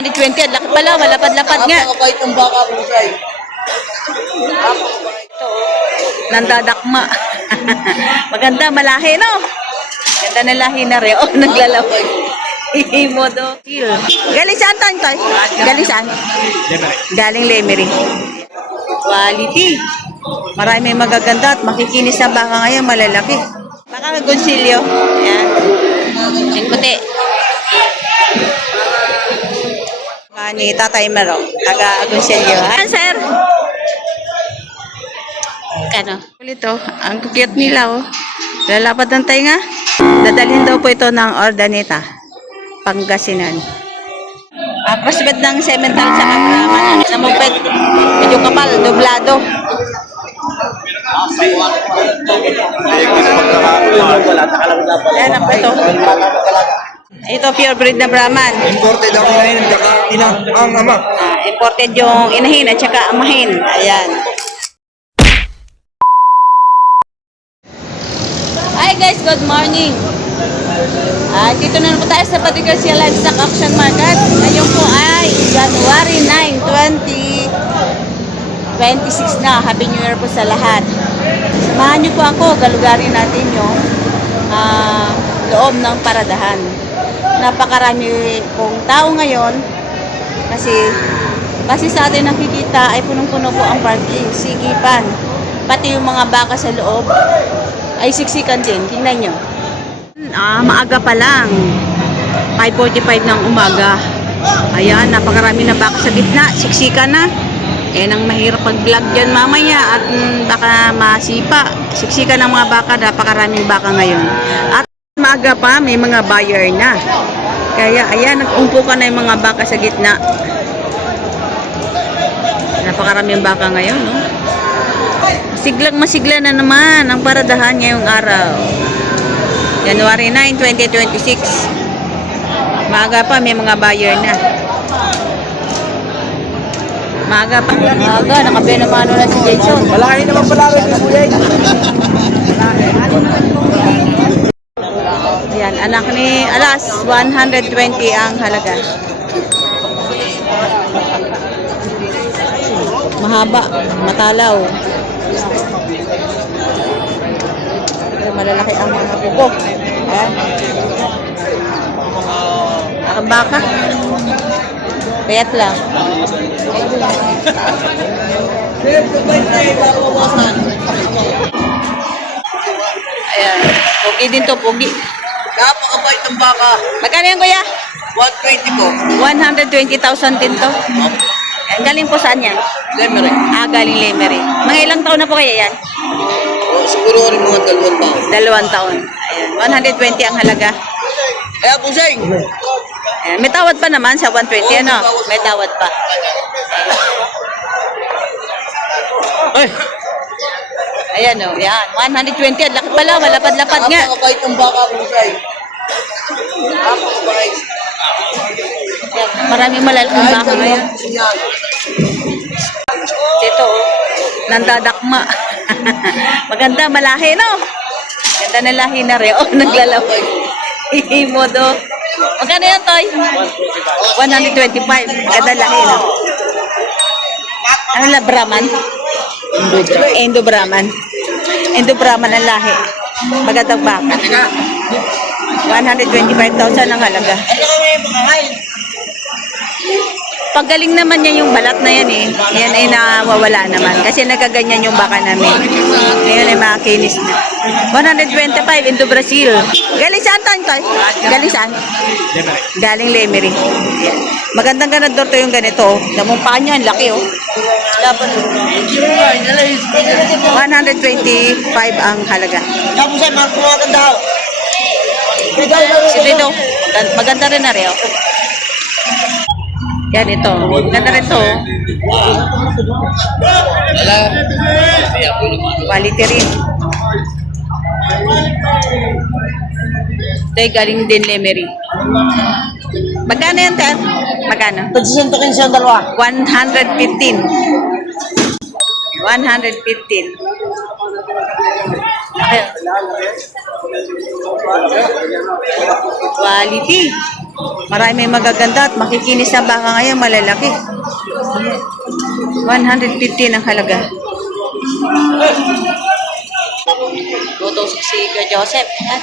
20, ang laki pala, malapad-lapad nga. Napakabait ng baka pusay. Ito, nandadakma. Maganda, malahi, no? Ganda na lahi na rin. Oh, naglalaway. Modo. Galing saan tayo, Toy? Galing saan? Galing Lemery. Quality. Marami magaganda at makikinis sa baka ngayon, malalaki. Baka Gonsilyo. Ayan. Yung puti. Ni Tatay Mero, taga Agoncillo. Ayan, sir. Ano? Ito, ang cute nila, oh. Lalapad ng tainga. Dadalhin daw po ito ng Ordaneta, Pangasinan. Crossbred ng semental sa kapraman. Namupet. Medyo kapal, doblado. Ayan ako ito. Ito purebred na Brahman. Imported ang inahin at saka ang ama. Imported yung inahin at saka amahin. Ayan. Hi guys, good morning. Dito na po tayo sa Patricia Livestock Auction Market. Ngayon po ay January 9, 2026 na. Happy New Year po sa lahat. Samahan niyo po ako. Galugarin natin yung loob ng paradahan. Napakarami pong tao ngayon kasi sa atin nakikita ay punong-puno po ang parking, sigipan, pati yung mga baka sa loob ay siksikan din. Tingnan nyo, maaga pa lang, 5:45 ng umaga. Ayan, napakarami na baka sa gitna, siksikan na. Ang mahirap pag-vlog dyan mamaya at baka masipa. Siksikan ng mga baka, napakaraming baka ngayon. At maaga pa, may mga buyer na. Kaya, ayan, nag-umpukan na yung mga baka sa gitna. Napakaraming baka ngayon, no? Masigla na naman ang paradahan ngayong araw. January 9, 2026. Maaga pa, may mga buyer na. Maaga pa. Maaga, nakabenamano na si Jason. Malaki naman pala rin yung buhay. Ayan, anak ni Alas, 120 ang halaga. Mahaba, matalaw. Pero malalaki ang mga buko. Ayan. Ang baka. Payat lang. Ayan. Pugi din to, pugi. Napakabait ng baka. Magkano yan, kuya? 120 po. 120,000 din to. Ayan, galing po saan yan? Lemery. Galing Lemery. Mga ilang taon na po kaya yan? Siguro rin mga 2 taon. 2 taon. Ayan, 120 ang halaga. Kaya pusay. Ayan, may tawad pa naman sa 120, ano? May tawad pa. Ay, Ayan, o. Yan. 120. Ang laki pala. Malapad-lapad nga. napakabait ng baka pusay. Napakabait. Yan. Maraming malalaking baka ngayon. Ito, o. Nandadakma. Maganda, malahi, no? Ganda na lahi na rin. Oh, naglalaway. Modo. Magkano yan, Toy? 125. Ganda lahi, no? Ano la, Brahman? Indo Brahman. Indo Brahman ang lahi. Magandang baka. 125,000 ang halaga. Paggaling naman niya yung balat na yan, eh. Yan ay nawawala naman. Kasi nagaganyan yung baka namin. Ngayon ay makinis na. 125 into Brazil. Galing saan tayo, Toy? Galing saan? Galing Lemery. Yan. Magandang ganador to yung ganito. Damong paa niya, ang laki, oh. 125 ang halaga. Pusay, magpuwakan daw. Ito, ito. Maganda rin na rin, oh. Yan, ito. Maganda rin to. Quality rin. Ito ay galing din Lemery. Magkano yan, Ter? Magkano? 115 dalawa. 115. 115. Quality. Marami magaganda at makikinis na baka ngayon malalaki. 150 ang halaga. Tutusok si Kuya Joseph. Ayan.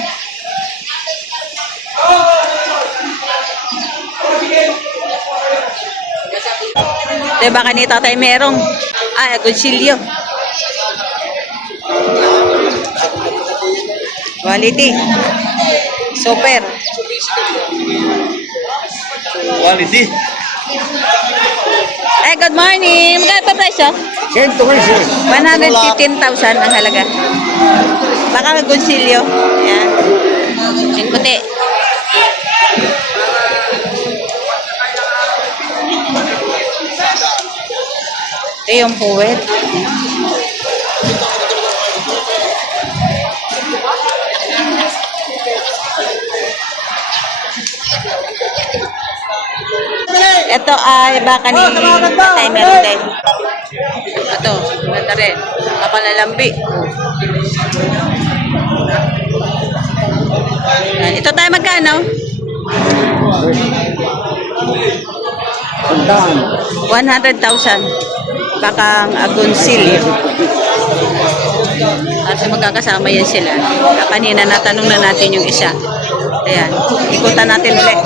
Ito baka ni Tatay Merong. Ay, Agoncillo. Quality. Super. Quality. Eh, good morning. Magkano pa presyo? 115,000 ang halaga. Baka Agoncillo. Ayan. Yung puti. Ito yung puwet. Ito ay baka ni Tatay Meron din. Ito, ganda rin. Kapalalambi. Yan. Ito tayo magkano? 100,000. Bakang Agoncillo. At magkakasama yan sila. Kanina natanong na natin yung isa. Ayan. Ikutan natin ulit.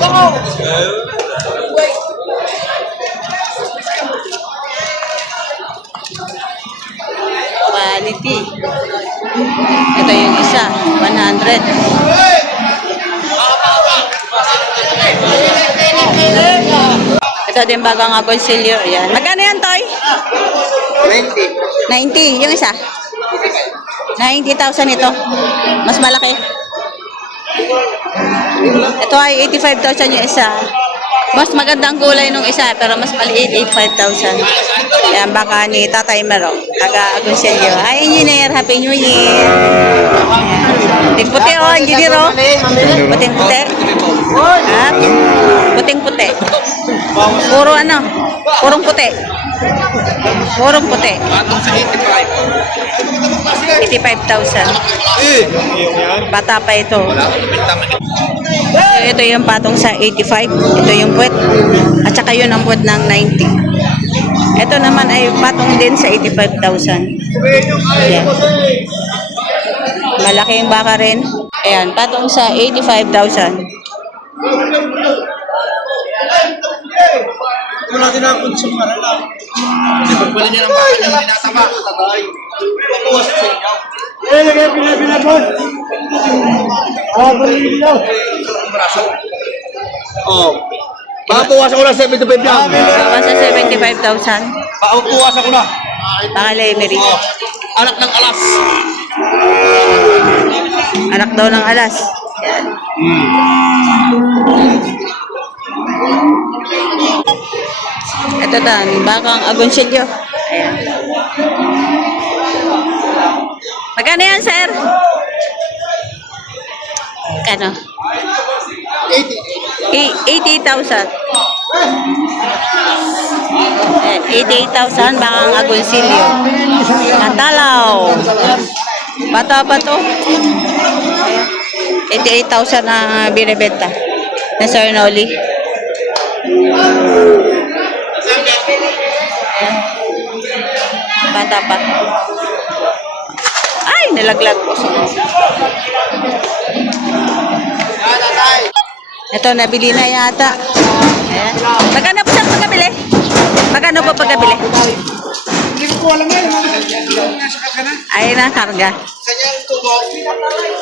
Quality. Ito yung isa. 100. Ito din bagang Agoncillo. Ayan. Magkano yan, Toy? 90. Yung isa? 90,000 ito. Mas malaki. Ito ay 85,000 yung isa. Mas maganda ang kulay nung isa, pero mas maliit, 85,000. Yan, baka ni Tatay Mero, taga Agoncillo. Ay, engineer, Happy New Year. Ayan. Puting-puti, oh, engineer, oh. Puting-puti. Ha? Puting-puti. Puro ano? Purong puti. Purong puti. 85,000. Bata pa ito. Ito yung patong sa 85. Ito yung puwet. At saka yun ang puwet ng 90. Ito naman ay patong din sa 85,000. Ayan. Malaki yung baka rin. Ayan, patong sa 85,000. Wala din ang consumer lang. Kasi pagpala niya ng baka niyang tinatama. Papuwas sa inyo. Lagay pinabot. Balilaw. Oh. Papuwas ako na 75 lang. Bawas sa 75,000. Papuwas ako na. Baka Lemery. Oh. Anak ng alas. Anak daw ng alas. Ayan. Ito dan, bakang Agoncillo. Ayan. Magkano yan, sir? Magkano? 80,000. 88,000 bakang Agoncillo. Matalaw. Bata pa to. 88,000 na binibenta na Sir Noli. Bata pa. Ay, nalaglag po. Ito, nabili na yata. Ayan. Magkano po saan pagkabili? Magkano po pagkabili? Hindi ko alam yan. Nasa karga na. Ayan na, karga. Kanya yung tubog.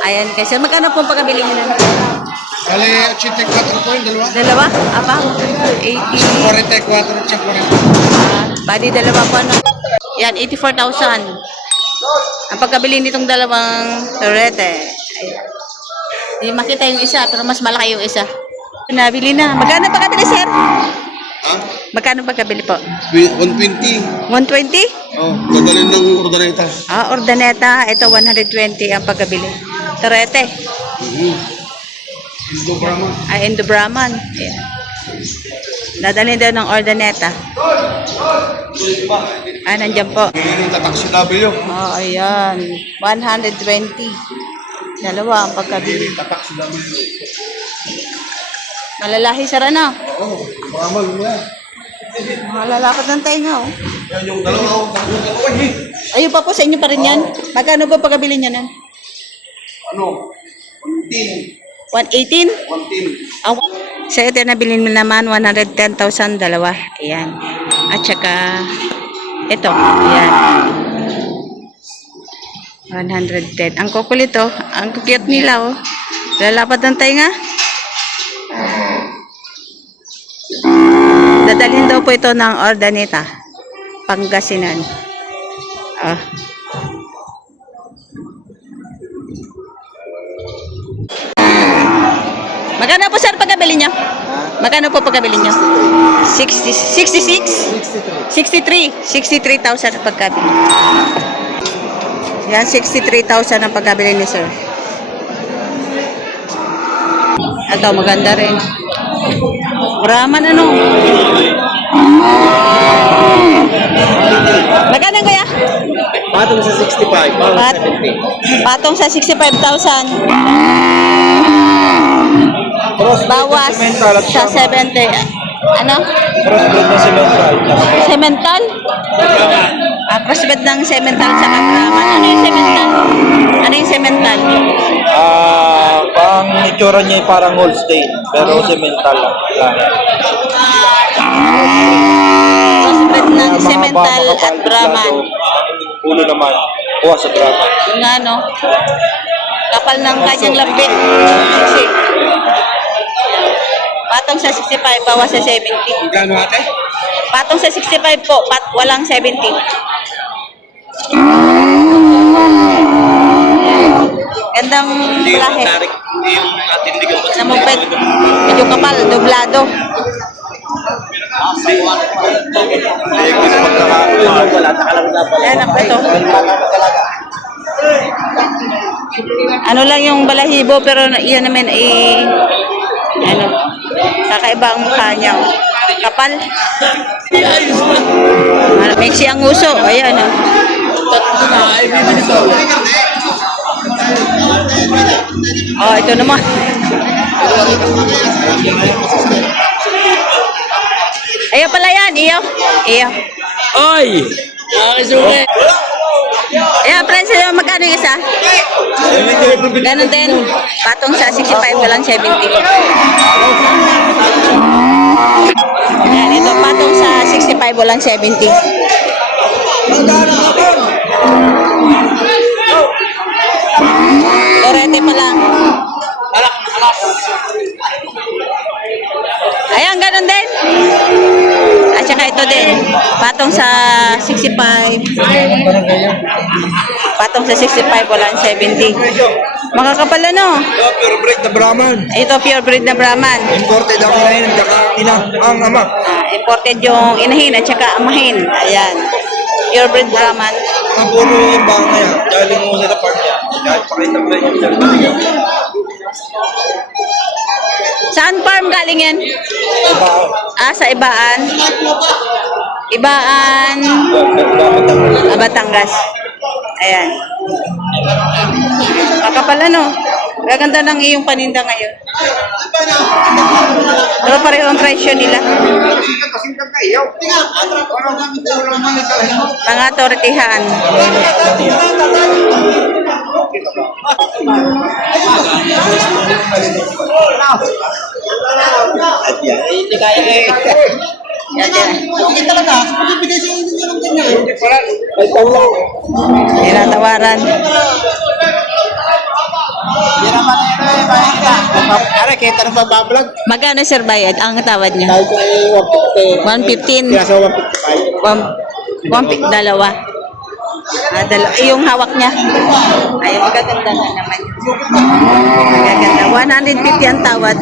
Ayan, kasi magkano po pagkabili nyo na? Bale, 84 po yung dalawa. Dalawa? Apa? 80. 44 at siya 40. Bali, dalawa po ano. Yan, 84,000. Ang pagkabili nitong dalawang torete. Ayan. Hindi makita yung isa, pero mas malaki yung isa. Nabili na. Magkano pagkabili, sir? Ha? Magkano pagkabili po? 120. 120? Oh, dadalhin ng ordaneta. Ah, ordaneta. Ito, 120 ang pagkabili. Torete. Indo Brahman. Ay, Indo Brahman. Ayan. Dadalhin daw ng ordaneta. Ah, nandyan po. Tatak W. Oh, ayan. 120. Dalawa ang pagkabili. Tatak W. Malalahi sara na. Oo, mamal mo yan. Malalakad ng tenga, oh. Yan yung dalawa. Ayun pa po, sa inyo pa rin yan. Magkano ba pagkabili niya nun? Ano? 110. 118? 110. Ah, so ito nabilin mo naman 110,000 dalawa. Ayan. At saka ito. Ayan. 110. Ang kukulit oh. Ang cute nila oh. Lalapad ng tainga. Dadalhin daw po ito ng ordaneta. Pangasinan. Ah. Magkano po sir pagkabili niyo? Magkano po pagkabili niyo? 66? 63. 63,000 ang pagkabili. Yan, 63,000 ang pagkabili ni sir. Ito, maganda rin. Brahman ano? Magkano kuya? Patong sa 65. Patong sa 65,000. Bawas sa 70. Ano? Crossbreed na semental. Semental? Crossbreed ng semental sa Brahman. Ano yung semental? Ano yung semental? Pang itsura niya parang Holstein, pero semental lang. Crossbreed ng semental at Brahman. Ulo naman. Kuha sa Brahman. Yung ano? Kapal ng kanyang lambit. Kasi patong sa 65, bawas sa 70. Gano ate? Patong sa 65 po, walang 70. Gandang lahi. Hindi yung natindigan pa. Namupit. Medyo kapal, doblado. Yan ang ito. Ano lang yung balahibo, pero yan naman ano, kakaiba ang mukha niya. Oh. Kapal. Mixi ang uso. Ayan. Oh, ito naman. Ayan pala yan. Iyo. Oy! Nakakisuki! Ayan, friends. Magkano yung isa? Ganon din. Patong sa 65, walang 70. Ayan, ito patong sa 65, walang 70. Torete pa lang. Ayan, ganon din. At saka ito din. Patong sa 65. Patong sa 65, walang 70. Makakapal ano? Pure breed na Brahman. Ito pure breed na Brahman. Imported ang inahin at saka ang ama. Imported yung inahin at saka amahin. Ayan. Pure breed Brahman. Ang puro yung baka na yan. Galing mo sa park niya. Kahit pakita mo rin yung Saan farm galing yan? Sa Ibaan. Ibaan. Batangas. Ayan. Kakapal ano? Gaganda ng iyong paninda ngayon. Pero pareho ang presyo nila. Mga tortihan. Hindi kaya eh. Yan talaga. Bibigay sa inyo ng ganyan. Ay, tawlo. Tinatawaran. Yan naman eh. Ara, kita na mabablog. Magkano sir bayad? Ang tawad niya? Tawag ko ay 115. 150. Kaya sa 155. 150 dalawa. Yung hawak niya. Ay, magaganda na naman. Magaganda. 150 ang tawad.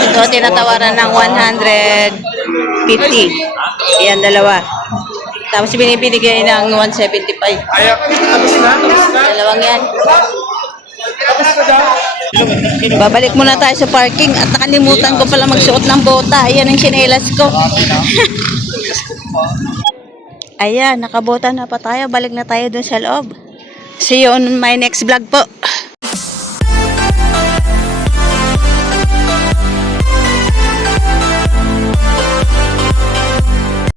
Ito, tinatawaran ng 150. Yan, dalawa. Tapos binibigay ng 175. Ayak, tapos na. Dalawang yan. Tapos na daw. Babalik muna tayo sa parking at nakalimutan ko pala magsuot ng bota. Ayan ang tsinelas ko. Ayan, nakabota na pa tayo. Balik na tayo dun sa loob. See you on my next vlog po.